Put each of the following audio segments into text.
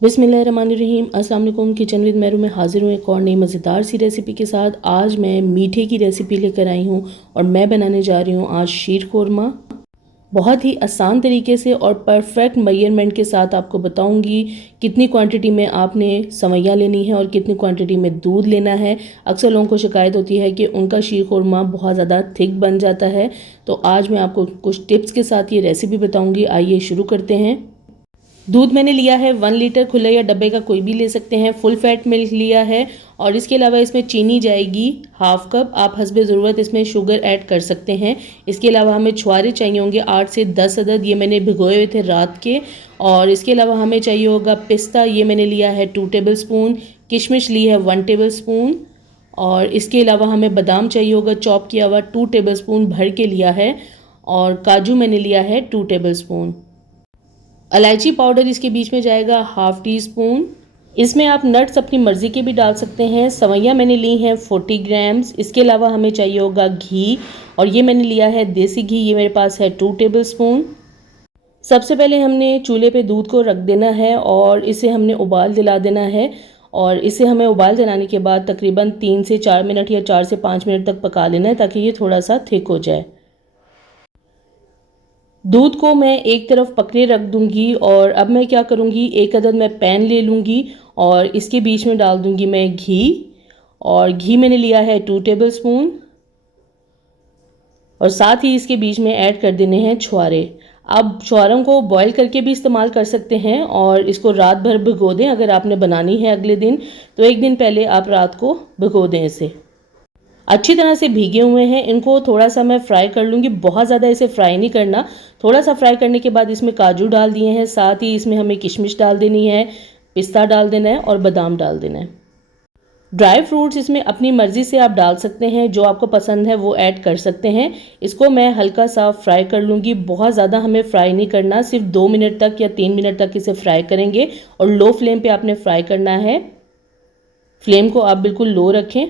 बिस्मिल्लाहिर्रहमानिर्रहीम। अस्सलाम वालेकुम। किचन विद मेरू में हाजिर हूँ एक और नई मज़ेदार सी रेसिपी के साथ। आज मैं मीठे की रेसिपी लेकर आई हूँ और मैं बनाने जा रही हूँ आज शीर खोरमा। बहुत ही आसान तरीके से और परफेक्ट मेजरमेंट के साथ आपको बताऊंगी कितनी क्वांटिटी में आपने सवैयाँ लेनी है और कितनी क्वांटिटी में दूध लेना है। अक्सर लोगों को शिकायत होती है कि उनका शीर खोरमा बहुत ज़्यादा थिक बन जाता है, तो आज मैं आपको कुछ टिप्स के साथ ये रेसिपी बताऊँगी। आइए शुरू करते हैं। दूध मैंने लिया है 1 लीटर, खुला या डब्बे का कोई भी ले सकते हैं। फुल फैट मिल्क लिया है और इसके अलावा इसमें चीनी जाएगी हाफ कप। आप हस्बे ज़रूरत इसमें शुगर ऐड कर सकते हैं। इसके अलावा हमें छुआरे चाहिए होंगे 8 से 10 अदद, ये मैंने भिगोए हुए थे रात के। और इसके अलावा हमें चाहिए होगा पिस्ता, ये मैंने लिया है 2 टेबल स्पून। किशमिश ली है 1 टेबल स्पून। और इसके अलावा हमें बादाम चाहिए होगा चॉप किया हुआ 2 टेबल स्पून भर के लिया है। और काजू मैंने लिया है 2 टेबल स्पून। इलायची पाउडर इसके बीच में जाएगा हाफ टी स्पून। इसमें आप नट्स अपनी मर्ज़ी के भी डाल सकते हैं। सवैयाँ मैंने ली हैं 40 ग्राम्स। इसके अलावा हमें चाहिए होगा घी, और ये मैंने लिया है देसी घी, ये मेरे पास है 2 टेबल स्पून। सबसे पहले हमने चूल्हे पे दूध को रख देना है और इसे हमने उबाल दिला देना है। और इसे हमें उबाल दिलाने के बाद तकरीबन 3 से 4 मिनट या 4 से 5 मिनट तक पका लेना है, ताकि ये थोड़ा सा थिक हो जाए। दूध को मैं एक तरफ पकने रख दूंगी और अब मैं क्या करूंगी, एक अदद मैं पैन ले लूंगी और इसके बीच में डाल दूंगी मैं घी। और घी मैंने लिया है 2 टेबल स्पून। और साथ ही इसके बीच में ऐड कर देने हैं छुआरे। अब छुआरों को बॉईल करके भी इस्तेमाल कर सकते हैं और इसको रात भर भिगो दें। अगर आपने बनानी है अगले दिन, तो एक दिन पहले आप रात को भिगो दें इसे। अच्छी तरह से भीगे हुए हैं, इनको थोड़ा सा मैं फ्राई कर लूँगी। बहुत ज़्यादा इसे फ्राई नहीं करना। थोड़ा सा फ्राई करने के बाद इसमें काजू डाल दिए हैं, साथ ही इसमें हमें किशमिश डाल देनी है, पिस्ता डाल देना है और बादाम डाल देना है। ड्राई फ्रूट्स इसमें अपनी मर्ज़ी से आप डाल सकते हैं, जो आपको पसंद है वो ऐड कर सकते हैं। इसको मैं हल्का सा फ्राई कर लूँगी। बहुत ज़्यादा हमें फ्राई नहीं करना, सिर्फ 2 मिनट तक या 3 मिनट तक इसे फ्राई करेंगे। और लो फ्लेम पे आपने फ्राई करना है। फ्लेम को आप बिल्कुल लो रखें।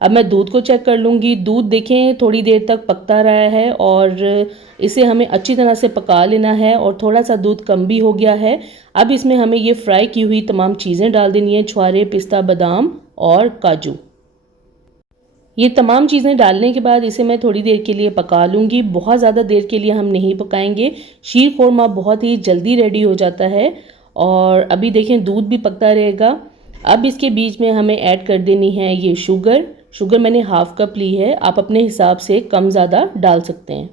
अब मैं दूध को चेक कर लूँगी। दूध देखें थोड़ी देर तक पकता रहा है और इसे हमें अच्छी तरह से पका लेना है। और थोड़ा सा दूध कम भी हो गया है। अब इसमें हमें ये फ्राई की हुई तमाम चीज़ें डाल देनी है, छुआरे, पिस्ता, बादाम और काजू। ये तमाम चीज़ें डालने के बाद इसे मैं थोड़ी देर के लिए पका लूँगी। बहुत ज़्यादा देर के लिए हम नहीं पकाएंगे। शीर खोरमा बहुत ही जल्दी रेडी हो जाता है। और अभी देखें दूध भी पकता रहेगा। अब इसके बीच में हमें ऐड कर देनी है ये शुगर मैंने हाफ कप ली है। आप अपने हिसाब से कम ज़्यादा डाल सकते हैं।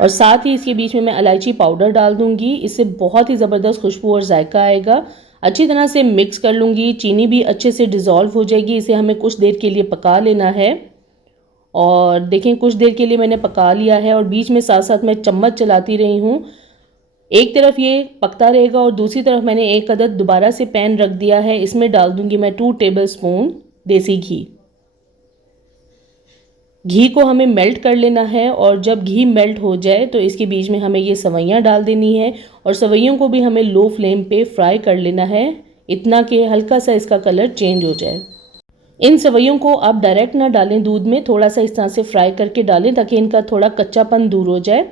और साथ ही इसके बीच में मैं इलायची पाउडर डाल दूंगी। इससे बहुत ही ज़बरदस्त खुशबू और जायका आएगा। अच्छी तरह से मिक्स कर लूँगी। चीनी भी अच्छे से डिज़ोल्व हो जाएगी। इसे हमें कुछ देर के लिए पका लेना है। और देखें कुछ देर के लिए मैंने पका लिया है और बीच में साथ साथ मैं चम्मच चलाती रही हूँ। एक तरफ ये पकता रहेगा और दूसरी तरफ मैंने एक अदद दोबारा से पैन रख दिया है। इसमें डाल दूंगी मैं 2 टेबल स्पून देसी घी। घी को हमें मेल्ट कर लेना है और जब घी मेल्ट हो जाए तो इसके बीच में हमें ये सवैयाँ डाल देनी है। और सवैयों को भी हमें लो फ्लेम पे फ्राई कर लेना है, इतना कि हल्का सा इसका कलर चेंज हो जाए। इन सवैयों को आप डायरेक्ट ना डालें दूध में, थोड़ा सा इस तरह से फ्राई करके डालें ताकि इनका थोड़ा कच्चापन दूर हो जाए।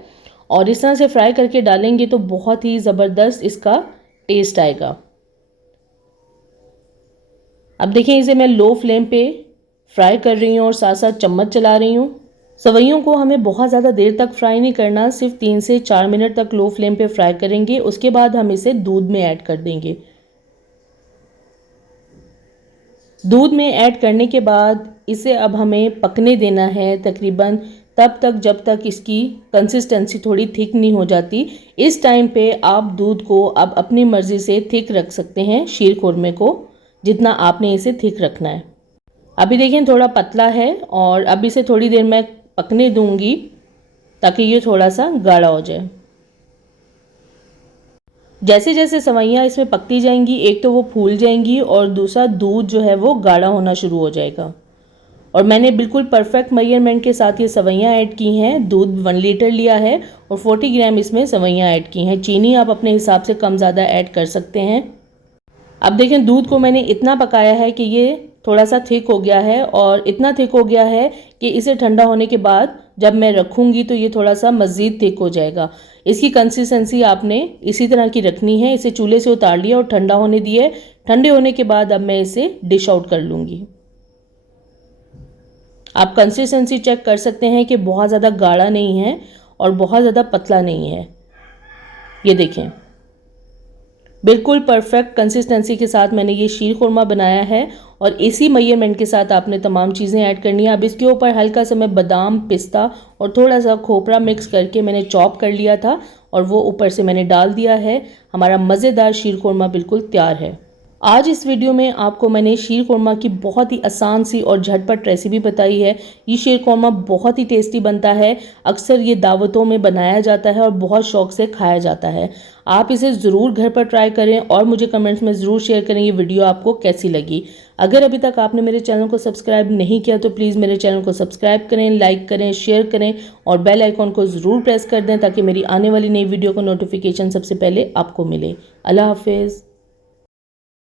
और इस तरह से फ्राई करके डालेंगे तो बहुत ही ज़बरदस्त इसका टेस्ट आएगा। अब देखें इसे मैं लो फ्लेम पे फ्राई कर रही हूँ और साथ साथ चम्मच चला रही हूँ। सवैयों को हमें बहुत ज़्यादा देर तक फ्राई नहीं करना, सिर्फ 3 से 4 मिनट तक लो फ्लेम पे फ्राई करेंगे। उसके बाद हम इसे दूध में ऐड कर देंगे। दूध में ऐड करने के बाद इसे अब हमें पकने देना है तकरीबन तब तक जब तक इसकी कंसिस्टेंसी थोड़ी थिक नहीं हो जाती। इस टाइम पे आप दूध को अब अपनी मर्ज़ी से थिक रख सकते हैं, शीर खोरमे को जितना आपने इसे थिक रखना है। अभी देखें थोड़ा पतला है और अब इसे थोड़ी देर मैं पकने दूंगी ताकि ये थोड़ा सा गाढ़ा हो जाए। जैसे जैसे सवैयाँ इसमें पकती जाएंगी, एक तो वो फूल जाएंगी और दूसरा दूध जो है वो गाढ़ा होना शुरू हो जाएगा। और मैंने बिल्कुल परफेक्ट मेजरमेंट के साथ ये सवैयाँ ऐड की हैं। दूध 1 लीटर लिया है और 40 ग्राम इसमें सवैयाँ ऐड की हैं। चीनी आप अपने हिसाब से कम ज़्यादा ऐड कर सकते हैं। अब देखें दूध को मैंने इतना पकाया है कि ये थोड़ा सा थिक हो गया है और इतना थिक हो गया है कि इसे ठंडा होने के बाद जब मैं रखूँगी तो ये थोड़ा सा मज़ीद थिक हो जाएगा। इसकी कंसिस्टेंसी आपने इसी तरह की रखनी है। इसे चूल्हे से उतार लिया और ठंडा होने दिया। ठंडे होने के बाद अब मैं इसे डिश आउट कर लूँगी। आप कंसिस्टेंसी चेक कर सकते हैं कि बहुत ज़्यादा गाढ़ा नहीं है और बहुत ज़्यादा पतला नहीं है। ये देखें, बिल्कुल परफेक्ट कंसिस्टेंसी के साथ मैंने ये शीर खुरमा बनाया है और इसी मेजरमेंट के साथ आपने तमाम चीज़ें ऐड करनी है। अब इसके ऊपर हल्का सा मैं बादाम, पिस्ता और थोड़ा सा खोपरा मिक्स करके मैंने चॉप कर लिया था और वो ऊपर से मैंने डाल दिया है। हमारा मज़ेदार शीर खुरमा बिल्कुल तैयार है। आज इस वीडियो में आपको मैंने शीर खुरमा की बहुत ही आसान सी और झटपट रेसिपी बताई है। ये शीर खुरमा बहुत ही टेस्टी बनता है। अक्सर ये दावतों में बनाया जाता है और बहुत शौक से खाया जाता है। आप इसे ज़रूर घर पर ट्राई करें और मुझे कमेंट्स में ज़रूर शेयर करें ये वीडियो आपको कैसी लगी। अगर अभी तक आपने मेरे चैनल को सब्सक्राइब नहीं किया तो प्लीज़ मेरे चैनल को सब्सक्राइब करें, लाइक करें, शेयर करें और बेल आइकॉन को ज़रूर प्रेस कर दें ताकि मेरी आने वाली नई वीडियो का नोटिफिकेशन सबसे पहले आपको मिले। अल्लाह हाफिज़।